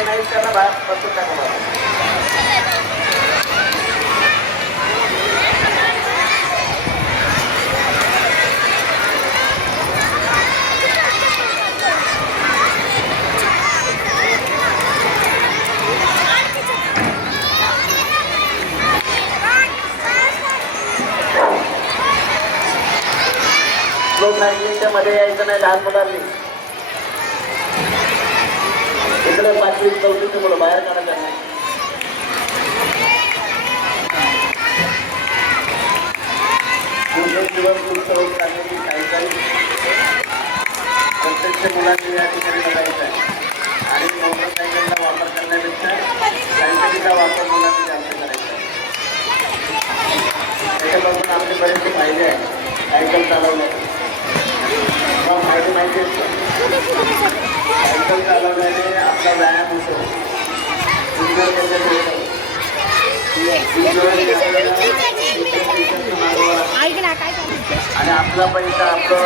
जे नाही त्यांना बाहेर बसून टाका बाबा. लोक नाईन्टीनच्या मध्ये यायचं नाही लहान मुलांनी. इकडे 5वी 4वीची मुलं बाहेर काढायचं नाही. दिवस उत्सव चाललेली सायकल प्रत्यक्ष मुलांनी या ठिकाणी बघायचं आहे आणि मोटरसायकलचा वापर करण्यापेक्षा सायकलीचा वापर मुलांनी जास्त करायचा आहे. त्याच्यापासून आपले बरेचसे फायदे आहेत सायकल चालवण्याचे. फायदे माहिती आहेत. सायकल चालवण्याने आपला व्यायाम होतो, सुंदर त्याच्यात होतं आणि आपला पैसा आपलं